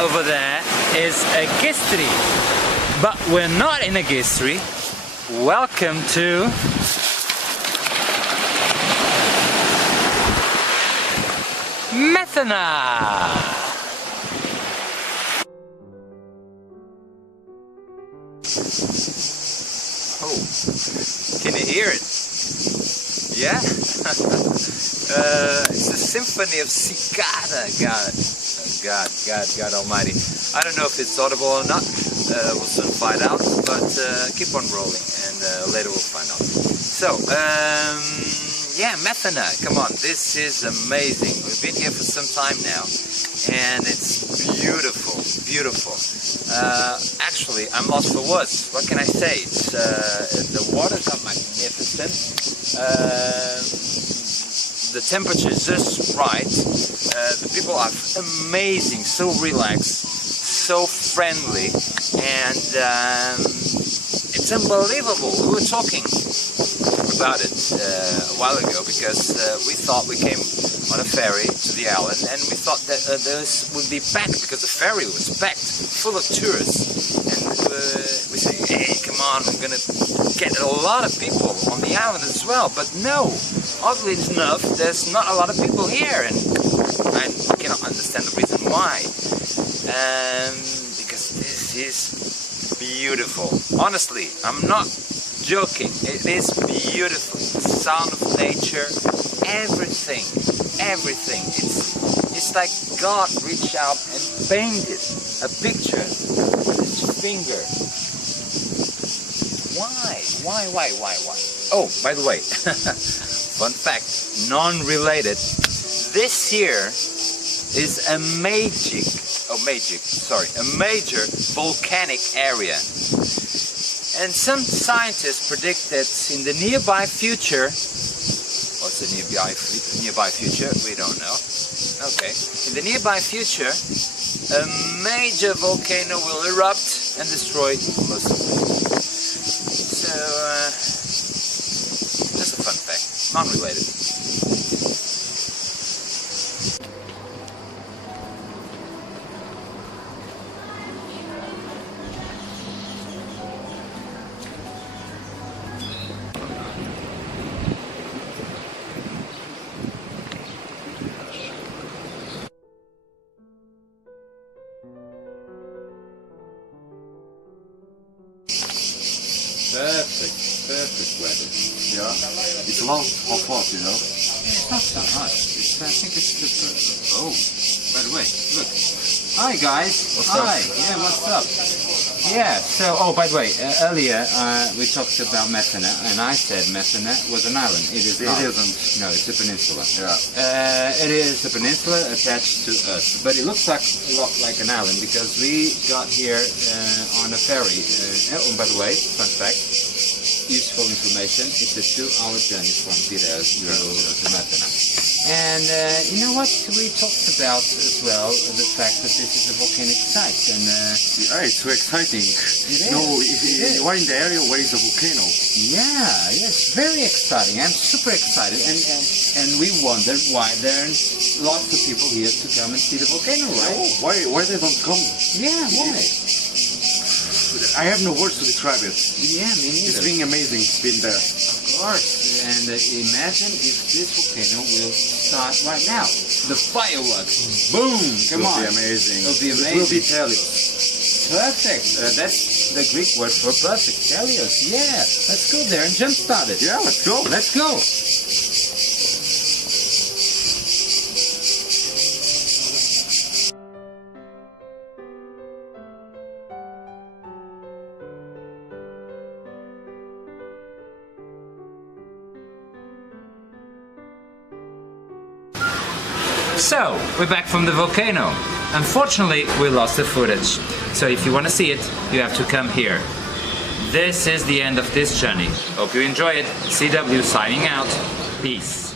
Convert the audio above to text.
over there is a gistri, but we're not in a gistri. Welcome to Methana. Oh, can you hear it? Yeah? It's the Symphony of Cicada. God Almighty. I don't know if it's audible or not. We'll soon find out, but keep on rolling and later we'll find out. So, yeah, Methana, come on, this is amazing. We've been here for some time now and it's beautiful, beautiful. Actually, I'm lost for words. What can I say? It's, the waters are magnificent. The temperature is just right. The people are amazing, so relaxed, so friendly, and it's unbelievable. We were talking about it a while ago because we thought we came on a ferry to the island and we thought that this would be packed because the ferry was packed full of tourists, and we say, hey, come on, we're gonna get a lot of people on the island as well, but no, oddly enough there's not a lot of people here, and I cannot understand the reason why. Because this is beautiful. Honestly, I'm not joking. It is beautiful. The sound of nature, everything. It's like God reached out and painted a picture with his finger. Why? Oh, by the way, fun fact, non-related. This here is a major volcanic area. And some scientists predict that in the nearby future, what's the nearby future? We don't know. Okay. In the nearby future, a major volcano will erupt and destroy most of it. So, just a fun fact, non-related. Perfect weather. Yeah, it's a lot of hot, you know. It's not so hot. I think it's the... Oh, by the way, look. Hi guys. What's up? Hi. Yeah, what's up? Yeah, so, oh, by the way, earlier we talked about Methana, and I said Methana was an island. It is not. It isn't. No, it's a peninsula. Yeah. It is a peninsula attached to us, but it looks like a lot like an island because we got here on a ferry. Oh, by the way, fun fact, useful information, it's a 2-hour journey from Piraeus to Methana. And you know what, we talked about as well the fact that this is a volcanic site, and yeah, it's so exciting. It you know, is. if you are in the area where is the volcano. yeah, it's very exciting. I'm super excited, and we wondered why there aren't lots of people here to come and see the volcano, right? Oh, why they don't come? Yeah, why? I have no words to describe it. Yeah, me neither. It's been amazing being there. Of course, and imagine if this volcano will start right now. The fireworks, boom, come on. It'll be amazing. It'll be amazing. It will be Telios. Perfect, that's the Greek word for perfect, Telios. Yeah, let's go there and jumpstart it. Yeah, let's go. Let's go. So, we're back from the volcano. Unfortunately, we lost the footage. So if you want to see it, you have to come here. This is the end of this journey. Hope you enjoy it. CW signing out. Peace.